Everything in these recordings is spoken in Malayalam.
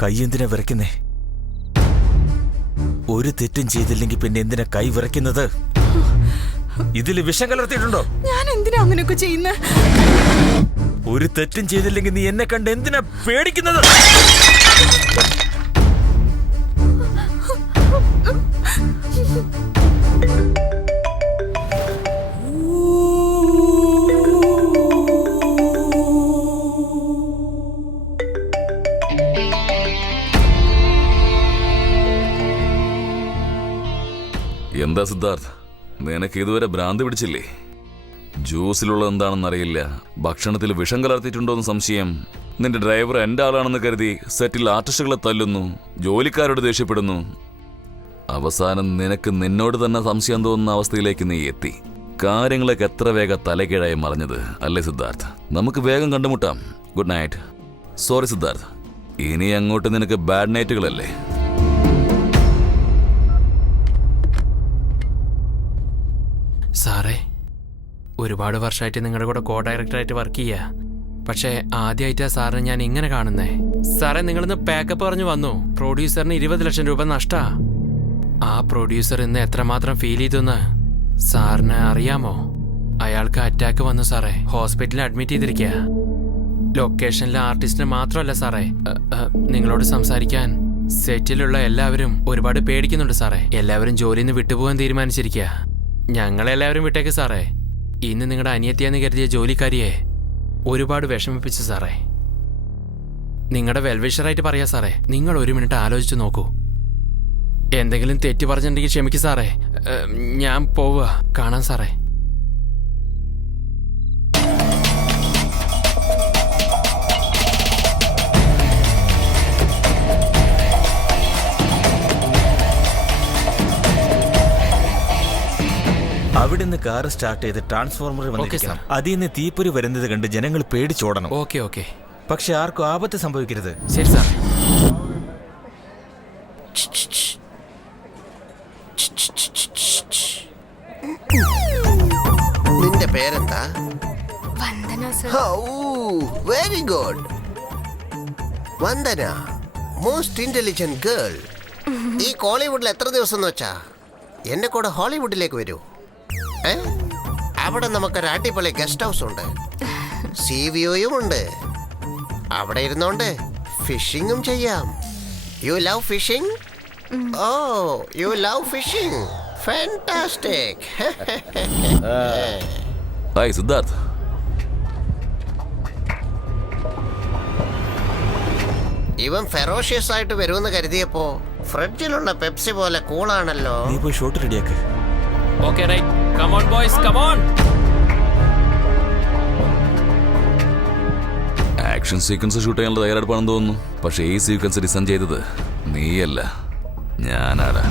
കൈ എന്തിനാ വിറയ്ക്കുന്നേ? ഒരു തെറ്റും ചെയ്തില്ലെങ്കിൽ പിന്നെ എന്തിനാ കൈ വിറയ്ക്കുന്നത്? ഇതിൽ വിഷം കലർത്തിയിട്ടുണ്ടോ? ഞാൻ എന്തിനാ അങ്ങനെയൊക്കെ ചെയ്യുന്ന? ഒരു തെറ്റും ചെയ്തില്ലെങ്കിൽ നീ എന്നെ കണ്ട് എന്തിനാ പേടിക്കുന്നത്? എന്താ സിദ്ധാർത്ഥ്, നിനക്ക് ഇതുവരെ ഭ്രാന്ത് പിടിച്ചില്ലേ? ജ്യൂസിലുള്ള എന്താണെന്നറിയില്ല, ഭക്ഷണത്തിൽ വിഷം കലർത്തിയിട്ടുണ്ടോന്ന് സംശയം. നിന്റെ ഡ്രൈവർ എന്റെ ആളാണെന്ന് കരുതി സെറ്റിൽ ആർട്ടിസ്റ്റുകളെ തല്ലുന്നു, ജോലിക്കാരോട് ദേഷ്യപ്പെടുന്നു. അവസാനം നിനക്ക് നിന്നോട് തന്നെ സംശയം തോന്നുന്ന അവസ്ഥയിലേക്ക് നീ എത്തി. കാര്യങ്ങളൊക്കെ എത്ര വേഗം തലകീഴായി മറിഞ്ഞത് അല്ലേ സിദ്ധാർത്ഥ്? നമുക്ക് വേഗം കണ്ടുമുട്ടാം. Good night. സോറി സിദ്ധാർത്ഥ്, ഇനി അങ്ങോട്ട് നിനക്ക് ബാഡ് നൈറ്റുകളല്ലേ? സാറേ, ഒരുപാട് വർഷമായിട്ട് നിങ്ങളുടെ കൂടെ കോ ഡയറക്ടറായിട്ട് വർക്ക് ചെയ്യുക. പക്ഷേ ആദ്യമായിട്ടാ സാറിനെ ഞാൻ ഇങ്ങനെ കാണുന്നേ. സാറേ, നിങ്ങളിന്ന് പാക്കപ്പ് പറഞ്ഞു വന്നു. പ്രൊഡ്യൂസറിന് 20 ലക്ഷം രൂപ നഷ്ടാ. ആ പ്രൊഡ്യൂസർ ഇന്ന് എത്രമാത്രം ഫീൽ ചെയ്തെന്ന് സാറിന് അറിയാമോ? അയാൾക്ക് അറ്റാക്ക് വന്നു സാറേ. ഹോസ്പിറ്റലിൽ അഡ്മിറ്റ് ചെയ്തിരിക്കുക. ലൊക്കേഷനിലെ ആർട്ടിസ്റ്റിന് മാത്രമല്ല സാറേ, നിങ്ങളോട് സംസാരിക്കാൻ സെറ്റിലുള്ള എല്ലാവരും ഒരുപാട് പേടിക്കുന്നുണ്ട് സാറേ. എല്ലാവരും ജോലിയിൽ നിന്ന് വിട്ടുപോകാൻ തീരുമാനിച്ചിരിക്കുക. ഞങ്ങളെല്ലാവരും വിട്ടേക്ക് സാറേ. ഇന്ന് നിങ്ങളുടെ അനിയത്തിയാന്ന് കരുതിയ ജോലിക്കാരിയെ ഒരുപാട് വിഷമിപ്പിച്ചു സാറേ. നിങ്ങളുടെ വെൽവിഷറായിട്ട് പറയാ സാറേ, നിങ്ങൾ 1 മിനിറ്റ് ആലോചിച്ചു നോക്കൂ. എന്തെങ്കിലും തെറ്റ് പറഞ്ഞിട്ടുണ്ടെങ്കിൽ ക്ഷമിക്കൂ സാറേ. ഞാൻ പോവുക. കാണാം സാറേ. അവിടുന്ന് കാർ സ്റ്റാർട്ട് ചെയ്ത് ട്രാൻസ്ഫോർമർ വന്നിരിക്കണം. അതിൽ നിന്ന് തീപ്പൊരി വരുന്നത് കണ്ട് ജനങ്ങൾ പേടിച്ചോടണം. Okay okay. പക്ഷെ ആർക്കും ആപത്ത് സംഭവിക്കരുത്. ശരി സാർ. നിന്റെ പേരെന്താ? Vandana sir. Very good. Vandana, most intelligent girl. ഈ കോളിവുഡിൽ എത്ര ദിവസം എന്ന് വെച്ചാ എന്റെ കൂടെ ഹോളിവുഡിലേക്ക് വരൂ. അവിടെ നമുക്കൊരു അടിപൊളി ഗസ്റ്റ് ഹൗസ് ഉണ്ട്, സീ വ്യൂയും ഉണ്ട്. അവിടെ ഇരുന്നോണ്ട് ഫിഷിങ്ങും ചെയ്യാം. You love fishing? Oh, you love fishing. Fantastic. Hi Siddharth. ഇവൻ ഫെറോഷ്യസ് ആയിട്ട് വരുമെന്ന് കരുതിയപ്പോ ഫ്രിഡ്ജിലുള്ള പെപ്സി പോലെ കൂളാണല്ലോ. നീ പോയി ഷോട്ട് റെഡിയാക്ക്. Okay right. Come on boys, come on. Action sequence shoot ചെയ്യാനുള്ള തയ്യാറെടുപ്പാണെന്ന് തോന്നുന്നു. പക്ഷെ ഈ സീക്വൻസ് ഡിസൈൻ ചെയ്തത് നീയല്ല, ഞാനാടാ.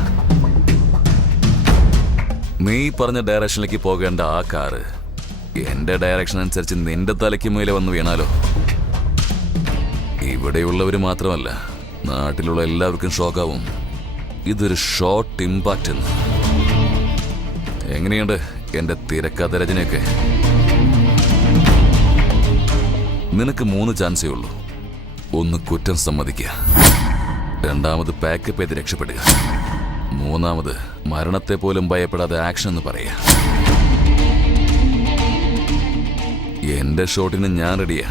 നീ പറഞ്ഞ ഡയറക്ഷനിലേക്ക് പോകേണ്ട ആ കാറ് എന്റെ ഡയറക്ഷൻ അനുസരിച്ച് നിന്റെ തലയ്ക്ക് മേലെ വന്ന് വീണാലോ? ഇവിടെയുള്ളവർ മാത്രമല്ല, നാട്ടിലുള്ള എല്ലാവർക്കും ഷോക്കാവും. ഇതൊരു ഷോർട്ട് ഇമ്പാക്റ്റ് എന്ന്. എങ്ങനെയുണ്ട് എന്റെ തിരക്കഥ രചനയൊക്കെ? നിനക്ക് 3 ചാൻസേ ഉള്ളൂ. 1 കുറ്റം സമ്മതിക്കുക, 2 പാക്കപ്പ് ചെയ്ത് രക്ഷപ്പെടുക, 3 മരണത്തെ പോലും ഭയപ്പെടാതെ ആക്ഷൻ എന്ന് പറയുക. എന്റെ ഷോട്ടിന് ഞാൻ റെഡിയാ,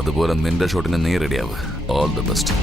അതുപോലെ നിന്റെ ഷോട്ടിന് നീ റെഡിയാവ്. All the best.